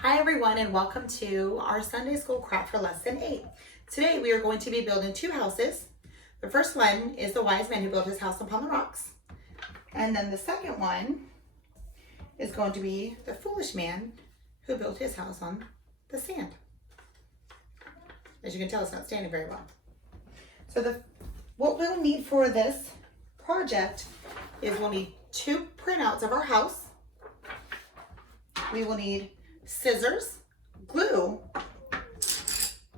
Hi everyone, and welcome to our Sunday School Craft for Lesson 8. Today we are going to be building two houses. The first one is the wise man who built his house upon the rocks. And then the second one is going to be the foolish man who built his house on the sand. As you can tell, it's not standing very well. So what we'll need for this project is we'll need two printouts of our house. We will need scissors, glue,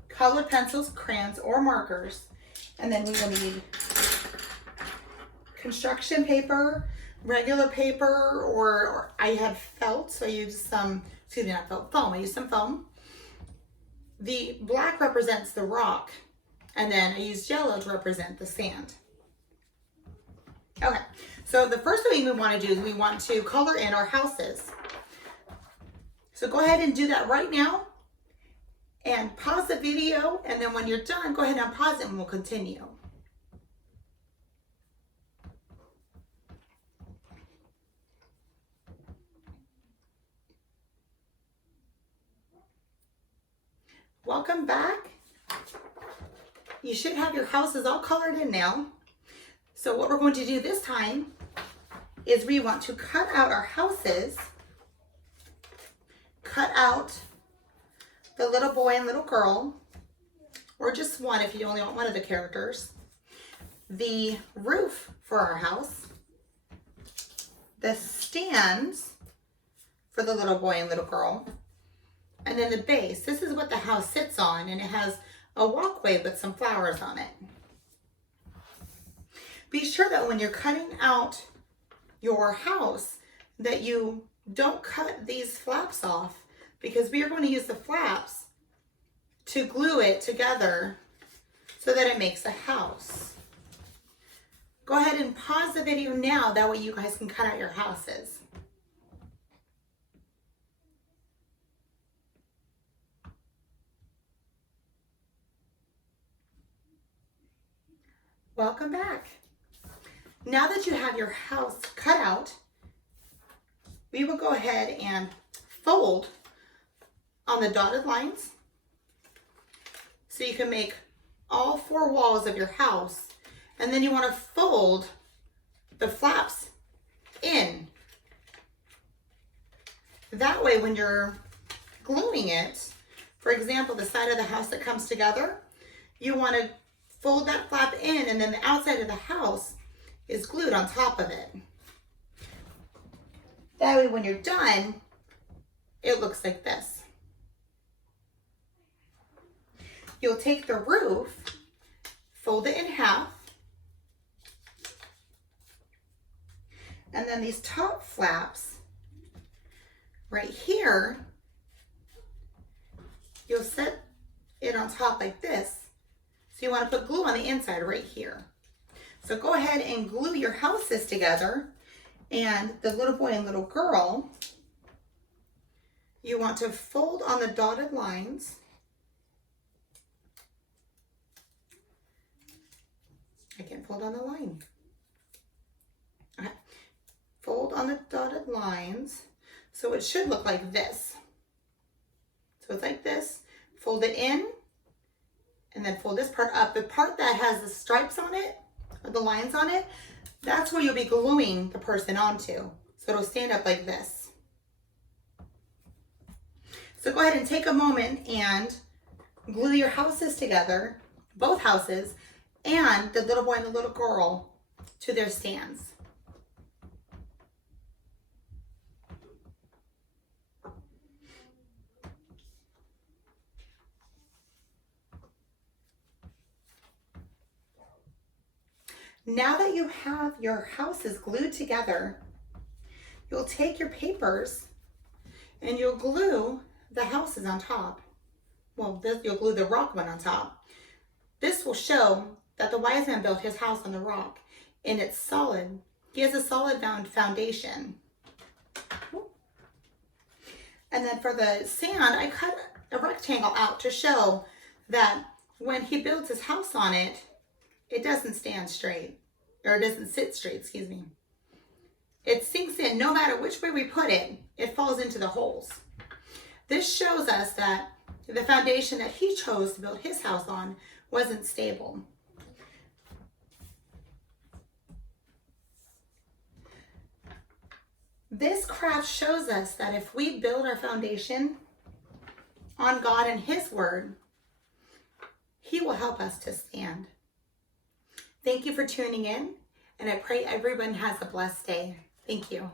colored pencils, crayons, or markers. And then we will need construction paper, regular paper, or I had felt, so I used some, not felt, foam. I used some foam. The black represents the rock, and then I used yellow to represent the sand. Okay, so the first thing we want to do is we want to color in our houses. So go ahead and do that right now and pause the video, and then when you're done, go ahead and unpause it and we'll continue. Welcome back. You should have your houses all colored in now. So what we're going to do this time is we want to cut out our houses. Cut out the little boy and little girl, or just one if you only want one of the characters, the roof for our house, the stands for the little boy and little girl, and then the base. This is what the house sits on, and it has a walkway with some flowers on it. Be sure that when you're cutting out your house that you don't cut these flaps off, because we are going to use the flaps to glue it together so that it makes a house. Go ahead and pause the video now, that way you guys can cut out your houses. Welcome back. Now that you have your house cut out, we will go ahead and fold on the dotted lines so you can make all four walls of your house, and then you want to fold the flaps in. That way when you're gluing it, for example, the side of the house that comes together, you want to fold that flap in, and then the outside of the house is glued on top of it. That way when you're done, it looks like this. You'll take the roof, fold it in half, and then these top flaps right here, you'll set it on top like this. So you want to put glue on the inside right here. So go ahead and glue your houses together. And the little boy and little girl, you want to fold on the dotted lines. I can't fold on the line. Okay. Fold on the dotted lines. So it should look like this. So it's like this. Fold it in, and then fold this part up. The part that has the stripes on it, or the lines on it, that's where you'll be gluing the person onto. So it'll stand up like this. So go ahead and take a moment and glue your houses together, both houses, and the little boy and the little girl to their stands. Now that you have your houses glued together, you'll take your papers and you'll glue the houses on top. Well, you'll glue the rock one on top. This will show that the wise man built his house on the rock, and it's solid. He has a solid foundation. And then for the sand, I cut a rectangle out to show that when he builds his house on it, it doesn't stand straight, or it doesn't sit straight, excuse me. It sinks in no matter which way we put it, it falls into the holes. This shows us that the foundation that he chose to build his house on wasn't stable. This craft shows us that if we build our foundation on God and his word, he will help us to stand. Thank you for tuning in, and I pray everyone has a blessed day. Thank you.